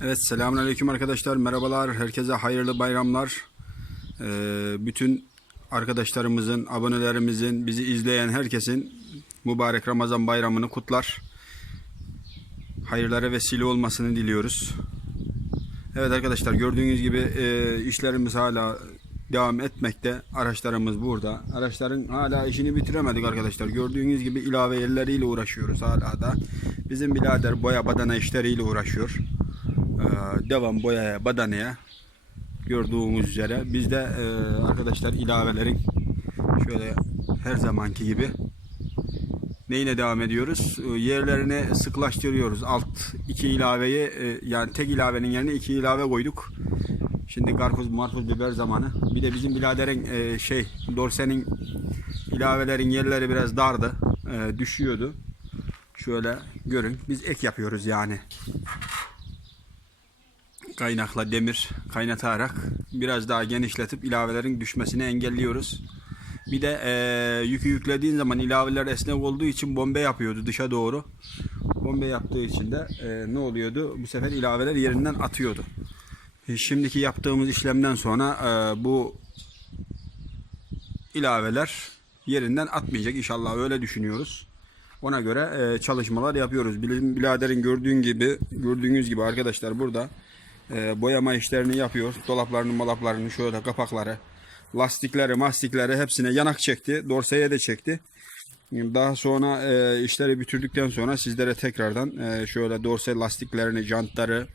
Evet selamünaleyküm arkadaşlar. Merhabalar. Herkese hayırlı bayramlar. Ee, bütün arkadaşlarımızın, abonelerimizin, bizi izleyen herkesin mübarek Ramazan bayramını kutlar. Hayırlara vesile olmasını diliyoruz. Evet arkadaşlar gördüğünüz gibi e, işlerimiz hala devam etmekte. Araçlarımız burada. Araçların hala işini bitiremedik arkadaşlar. Gördüğünüz gibi ilave yerleriyle uğraşıyoruz hala da. Bizim birader boya badana işleriyle uğraşıyor. Ee, devam boyaya badanaya gördüğünüz üzere biz de e, arkadaşlar ilavelerin şöyle her zamanki gibi neyine devam ediyoruz? Ee, Yerlerini sıklaştırıyoruz. Alt iki ilaveyi e, yani tek ilavenin yerine iki ilave koyduk. Şimdi karpuz, marpuz, biber zamanı. Bir de bizim biraderin e, şey dorsenin ilavelerin yerleri biraz dardı. Düşüyordu. Şöyle görün. Biz ek yapıyoruz yani kaynakla demir kaynatarak biraz daha genişletip ilavelerin düşmesini engelliyoruz. Bir de eee, yükü yüklediğin zaman ilaveler esnek olduğu için bombe yapıyordu dışa doğru. Bombe yaptığı için de eee, ne oluyordu? Bu sefer ilaveler yerinden atıyordu. E, Şimdiki yaptığımız işlemden sonra eee, bu ilaveler yerinden atmayacak inşallah öyle düşünüyoruz. Ona göre eee, çalışmalar yapıyoruz. Bizim biraderin gördüğün gibi gördüğünüz gibi arkadaşlar burada e, boyama işlerini yapıyor. Dolaplarını malaplarını şöyle kapakları lastikleri mastikleri hepsine yanak çekti. Dorseye de çekti. Daha sonra e, işleri bitirdikten sonra sizlere tekrardan e, şöyle dorse lastiklerini, jantları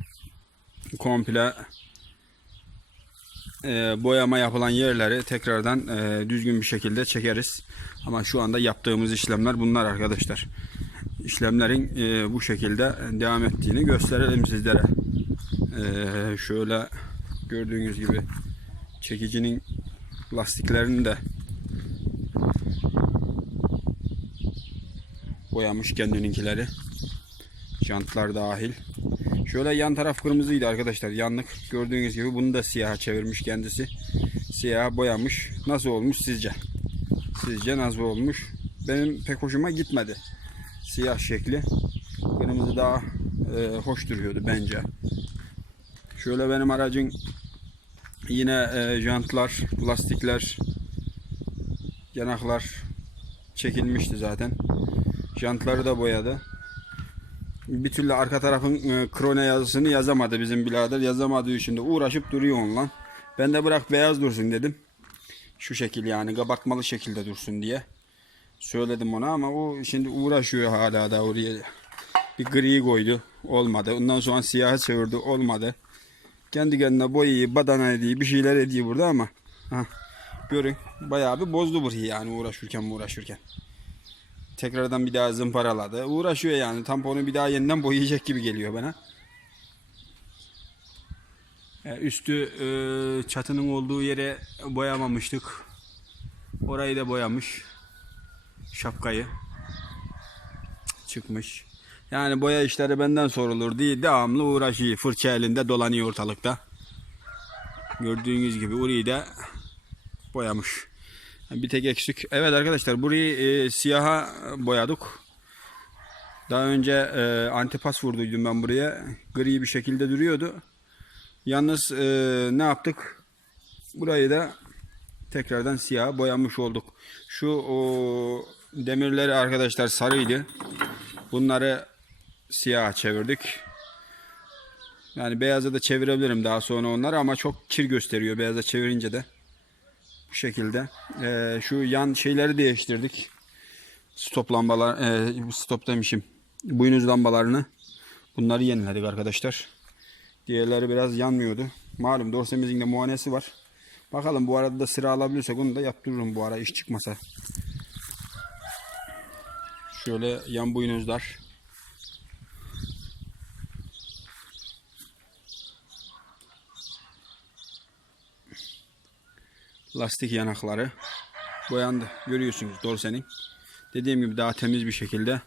komple e, boyama yapılan yerleri tekrardan düzgün bir şekilde çekeriz. Ama şu anda yaptığımız işlemler bunlar arkadaşlar. İşlemlerin bu şekilde devam ettiğini gösterelim sizlere. Ee, şöyle gördüğünüz gibi çekicinin lastiklerini de boyamış kendininkileri. Jantlar dahil. Şöyle yan taraf kırmızıydı arkadaşlar. Yanlık gördüğünüz gibi bunu da siyaha çevirmiş kendisi. Siyaha boyamış. Nasıl olmuş sizce? Sizce nasıl olmuş? Benim pek hoşuma gitmedi. Siyah şekli. Kırmızı daha e, hoş duruyordu bence. Şöyle benim aracın yine e, jantlar, lastikler, yanaklar çekilmişti zaten. Jantları da boyadı. Bir türlü arka tarafın e, krone yazısını yazamadı bizim birader. Yazamadığı için de uğraşıp duruyor onunla. Ben de bırak beyaz dursun dedim. Şu şekil yani kabartmalı şekilde dursun diye. Söyledim ona ama o şimdi uğraşıyor hala da oraya. Bir gri koydu. Olmadı. Ondan sonra siyaha çevirdi. Olmadı. Kendi kendine boyayı, badana ediyor, bir şeyler ediyor burada ama. Ha, görün. Bayağı bir bozdu burayı yani uğraşırken uğraşırken. Tekrardan bir daha zımparaladı. Uğraşıyor yani. Tamponu bir daha yeniden boyayacak gibi geliyor bana. E, Üstü e, çatının olduğu yere boyamamıştık. Orayı da boyamış. Şapkayı. Çıkmış. Yani boya işleri benden sorulur diye devamlı uğraşıyor. Fırça elinde dolanıyor ortalıkta. Gördüğünüz gibi orayı da boyamış. Bir tek eksik. Evet arkadaşlar burayı e, siyaha boyadık. Daha önce e, antipas vurduydum ben buraya. Gri bir şekilde duruyordu. Yalnız e, ne yaptık? Burayı da tekrardan siyah boyamış olduk. Şu o, demirleri arkadaşlar sarıydı. Bunları siyah çevirdik. Yani beyaza da çevirebilirim daha sonra onları ama çok kir gösteriyor beyaza çevirince de. Bu şekilde. Ee, şu yan şeyleri değiştirdik. Stop lambalar, e, stop demişim. Boynuz lambalarını. Bunları yeniledik arkadaşlar. Diğerleri biraz yanmıyordu. Malum dorsemizin de muayenesi var. Bakalım bu arada da sıra alabilirsek onu da yaptırırım bu ara iş çıkmasa. Şöyle yan boynuzlar. Lastik yanakları boyandı. Görüyorsunuz dorsenin. Dediğim gibi daha temiz bir şekilde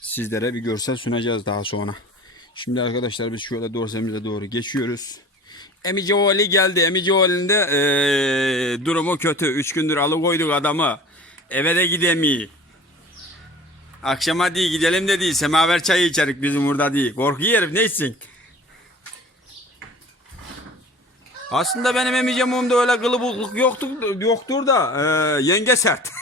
sizlere bir görsel sunacağız daha sonra. Şimdi arkadaşlar biz şöyle dorsemize doğru geçiyoruz. Emici oğlu geldi. Emici oğlunda eee, durumu kötü. Üç gündür alıkoyduk adamı. Eve de gidemiyor. Akşama değil gidelim dedi. Semaver çayı içerik bizim burada değil. Korkuyor herif ne içsin? Aslında benim emicamımda öyle kılıbıklık yoktu, yoktur da e, yenge sert.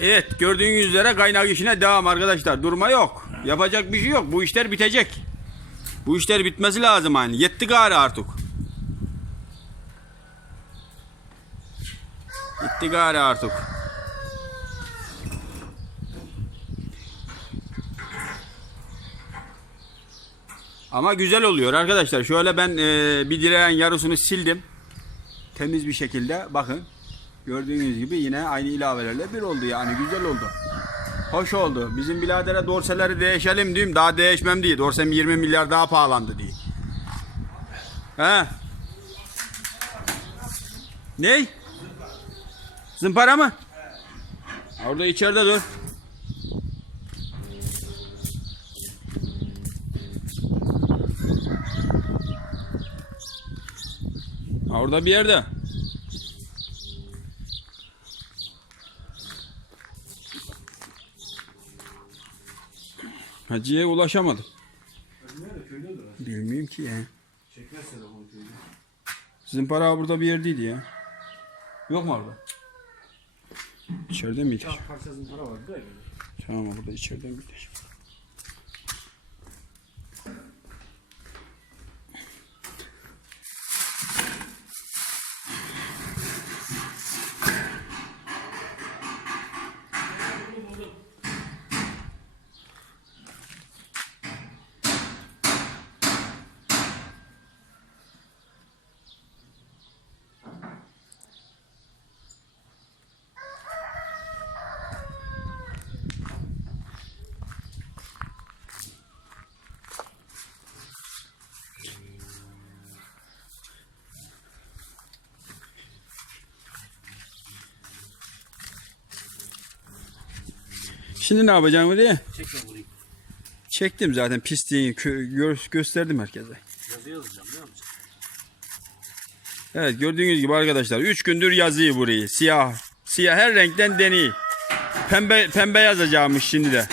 Evet gördüğünüz üzere kaynak işine devam arkadaşlar. Durma yok. Yapacak bir şey yok. Bu işler bitecek. Bu işler bitmesi lazım hani. Yetti gari artık. Gitti gari artık. Ama güzel oluyor arkadaşlar. Şöyle ben e, bir direğin yarısını sildim. Temiz bir şekilde bakın. Gördüğünüz gibi yine aynı ilavelerle bir oldu yani güzel oldu. Hoş oldu. Bizim biradere dorseleri değişelim diyeyim. Daha değişmem diye. Dorsem 20 milyar daha pahalandı diye. He. Ney? Zımpara mı? Orada içeride dur. Orada bir yerde. Hacı'ya ulaşamadım. Bilmiyorum ki ya. Zımpara burada bir yerdeydi ya. Yok mu orada? İçeride miydi? Parça zımpara var değil mi? Tamam burada içeride miydi? Şimdi ne yapacağım diye? Çekme burayı. Çektim zaten pisliğini gö- gösterdim herkese. Yazı yazacağım ne yapacağım? Evet gördüğünüz gibi arkadaşlar 3 gündür yazıyı burayı. Siyah. Siyah her renkten deneyi. Pembe pembe yazacağımış şimdi de.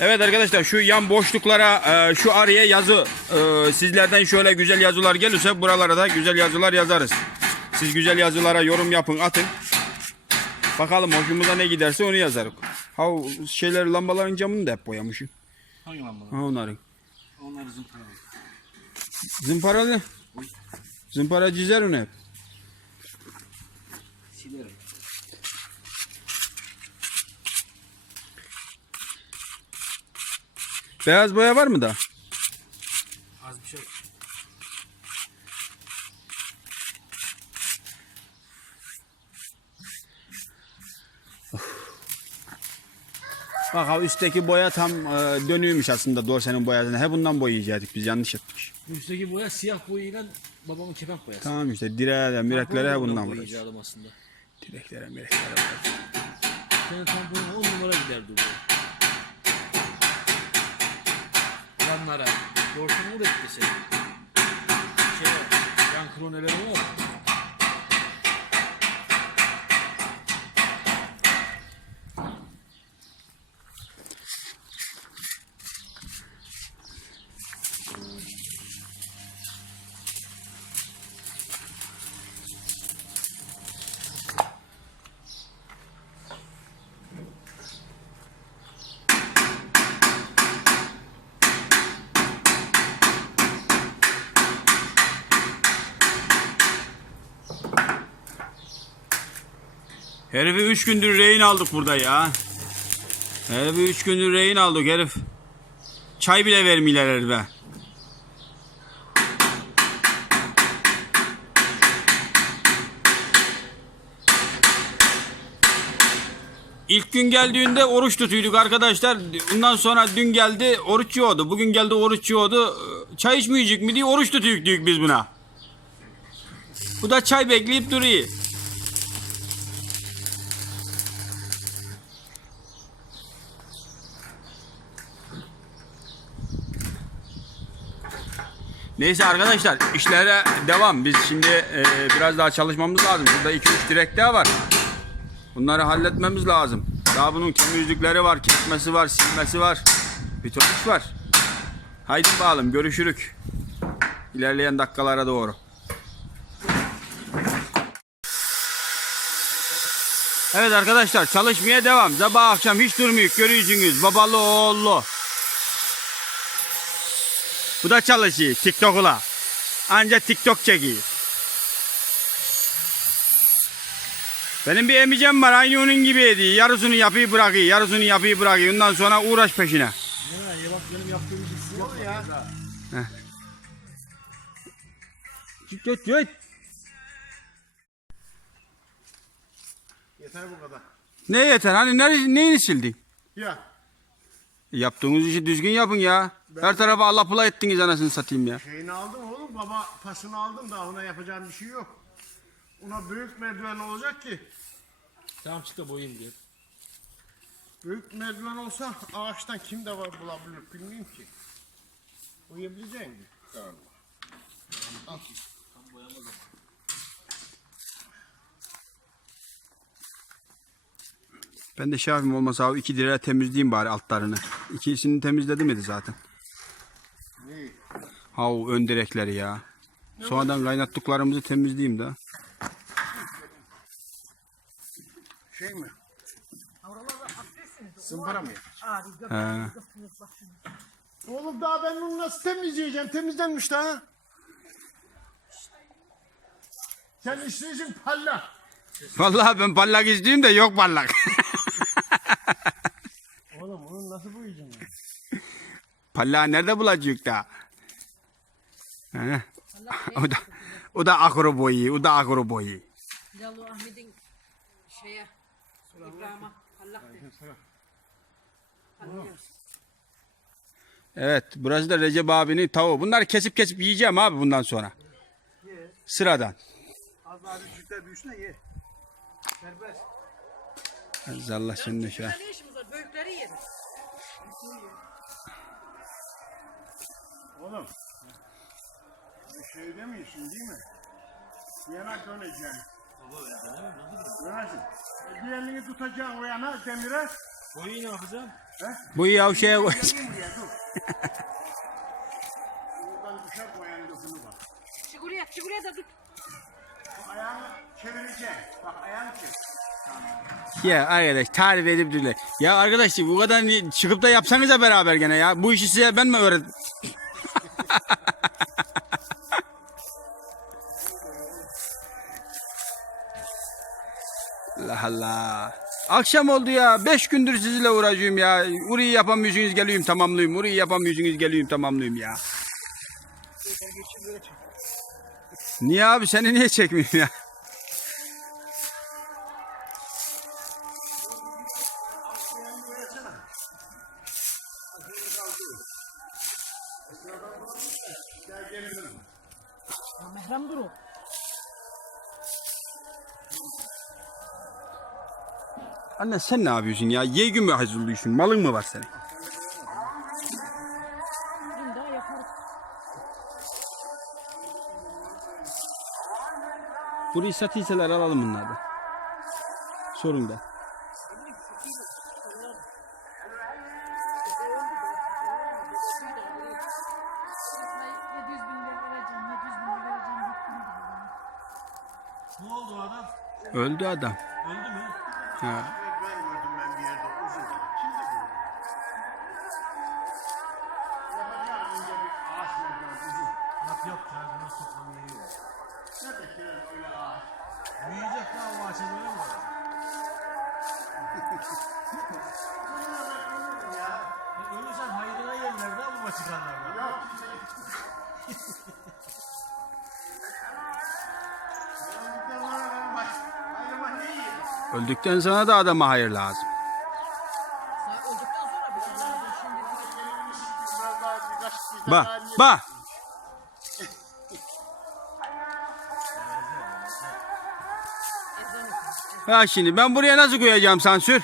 Evet arkadaşlar şu yan boşluklara e, şu araya yazı e, sizlerden şöyle güzel yazılar gelirse buralara da güzel yazılar yazarız. Siz güzel yazılara yorum yapın atın. Bakalım hoşumuza ne giderse onu yazarız. Ha o şeyler lambaların camını da hep boyamışım. Hangi lambalar? Ha onların. Onları zımpara. Zımparalı. Zımpara çizer onu hep. Silerim. Beyaz boya var mı da? Az bir şey. Bak ha üstteki boya tam e, dönüyormuş aslında dorsenin boyasını. He bundan boyayacaktık biz yanlış. Bu üstteki boya siyah boyayla babamın kepenk boyası. Tamam işte direğe, mireklere he bundan boyayacağız. boyayacaktım aslında. Direklere, mireklere boyayacağız. Senin tamponun 10 numara giderdi bu. Yanlara. Dorsun uğraş dese. Şey var. Yan kroneleri var. Herifi 3 gündür rehin aldık burada ya. Herifi 3 gündür rehin aldık herif. Çay bile vermiyorlar herife. İlk gün geldiğinde oruç tutuyorduk arkadaşlar. Ondan sonra dün geldi oruç yiyordu. Bugün geldi oruç yiyordu. Çay içmeyecek mi diye oruç tutuyorduk biz buna. Bu da çay bekleyip duruyor. Neyse arkadaşlar işlere devam. Biz şimdi e, biraz daha çalışmamız lazım. Burada 2-3 direk daha var. Bunları halletmemiz lazım. Daha bunun temizlikleri var, kesmesi var, silmesi var. Bir ton iş var. Haydi bakalım görüşürük. İlerleyen dakikalara doğru. Evet arkadaşlar çalışmaya devam. Sabah akşam hiç durmuyor. Görüyorsunuz babalı oğullu. Bu da çalışıyor TikTok'la. Anca TikTok çekiyor. Benim bir emicem var aynı onun gibiydi. Yarısını yapıyı bırakıyor, yarısını yapıyı bırakıyor. Ondan sonra uğraş peşine. Ne ya bak benim yaptığım gibi siz yapmayın ya. Git git git. Yeter bu kadar. Ne yeter? Hani nere, neyini sildin? Ya Yaptığınız işi düzgün yapın ya. Her tarafa Allah pula ettiniz anasını satayım ya. şeyini aldım oğlum baba pasını aldım da ona yapacağım bir şey yok. Ona büyük merdiven olacak ki. Tamam çık da boyayım diye. Büyük merdiven olsa ağaçtan kim de var bulabilir bilmiyorum ki. Uyuyabilecek mi? Tamam. Al. Ben de şafim olmasa abi iki direğe temizleyeyim bari altlarını. İkisini temizledim miydi zaten? Ha o ön direkleri ya. Sonradan kaynattıklarımızı temizleyeyim de. Şey mi? Sımpara mı? He. Oğlum daha ben bunu nasıl temizleyeceğim? Temizlenmiş daha. Sen isteyeceksin palla. Vallahi ben ballak istiyorum da yok ballak. Oğlum onu nasıl boyayacaksın ya? Pallağı nerede bulacak da? He. O da o da akro boyu, o da akro boyu. Yallı Ahmet'in şeye İbrahim'e Allah Evet, burası da Recep abinin tavuğu. Bunları kesip kesip yiyeceğim abi bundan sonra. Sıradan. Az daha büyükler büyüsüne ye. Serbest. Allah senin şu an. Ne işimiz var? Büyükleri yeriz. Oğlum. Bir şey demiyorsun değil mi? Bir yana döneceksin. Dönersin. E, Bir elini tutacaksın o yana demire. Boyayı ne yapacağım? Bu yavşaya koy. Buradan düşer o ayağın lafını bak. Çigurya, çigurya da tut. Ayağını. Bak ayağını çevir. Ya arkadaş tarif edip durlar. Ya arkadaş bu kadar çıkıp da yapsanıza beraber gene ya. Bu işi size ben mi öğret? Allah. Akşam oldu ya. Beş gündür sizinle uğraşıyorum ya. Urayı yapamıyorsunuz geliyorum tamamlayayım. Urayı yapamıyorsunuz geliyorum tamamlayayım ya. Niye abi seni niye çekmeyeyim ya? Mehrem duru. Anne sen ne yapıyorsun ya? Ye gün mü hazırlıyorsun? Malın mı var senin? Burayı satıysalar alalım bunlardan. Sorun da. Ay, 700 bin lira vereceğim, 700 bin lira vereceğim. Gittim gibi bana. Ne oldu adam? Öldü adam. Öldü mü? Ağaç merdiven uzun. Yap yap. Çarpına sokmanı yiyor. Nerede kiraz öyle ağaç? Büyüyecek daha o ağaça böyle mi olacak? Ölürsen hayrına yerler daha bu çıkanlarda. Yok. Öldükten sonra da adama hayır lazım. Bak bak. Ha şimdi ben buraya nasıl koyacağım sansür?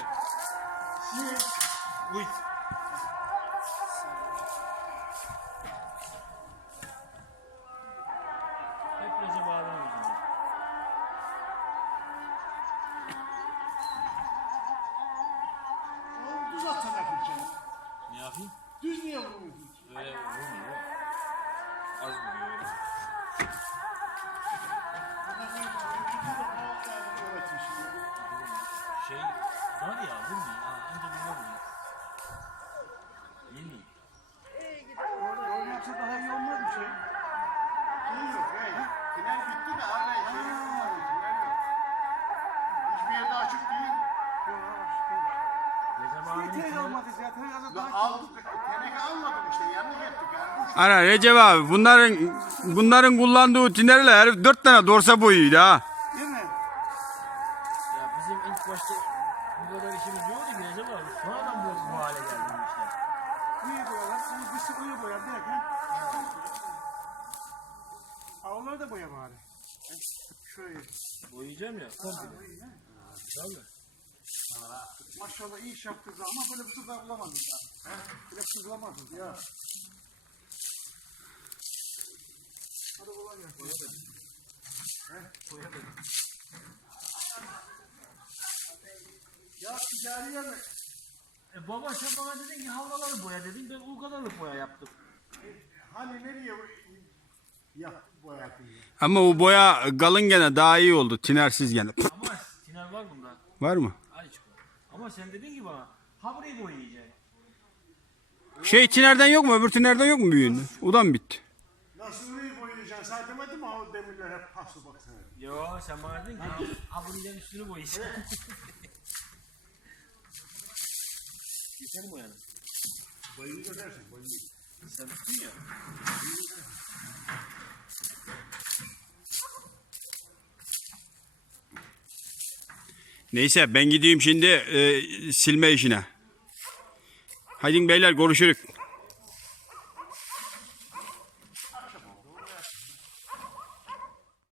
tırnak fırçanı. Ne yapayım? Düz niye vurmuyorsun? Öyle vurmuyor. Az vuruyor öyle. Şey, var ya vurmuyor. Anca bununla vuruyor. Aldık. Teneke almadık işte. Yanlış ettik yani. Ana Recep abi bunların bunların kullandığı tüneller herif dört tane dorsa boyuydu ha. Değil mi? Ya bizim ilk başta bu kadar işimiz yoktu ki Recep abi. Sonradan bu, bu hale geldi bu işler. Uyu boyalar. Uyu birisi uyu boyar derken. Avları da boya bari. Şöyle. Boyayacağım ya. Komple. Tabii. Maşallah iyi iş yaptınız ama böyle bir tuzağı bulamadık ya. Böyle bir tuzağı bulamadık ya. Hadi kolay gelsin. Ya ticariye mi? E baba sen bana dedin ki havlaları boya dedin. Ben o kadarlık boya yaptım. Hani nereye yap boyatın ya? Ama o boya galın gene daha iyi oldu. Tinersiz gene. Ama tiner var bunda. Var mı? Ama sen dedin ki bana ha burayı boyayacaksın. Şey tinerden yok mu? Öbür tinerden yok mu büyüğünde? O da mı bitti? Nasıl iyi boyayacaksın? Sen demedin mi o demirler hep paslı baksana. Yo sen bana dedin ki ha, bunun üstünü boyayacaksın. Yeter mi boyanın? Boyayı görersin boyayı. Sen tuttun ya. Neyse ben gideyim şimdi e, silme işine. Haydi beyler görüşürük.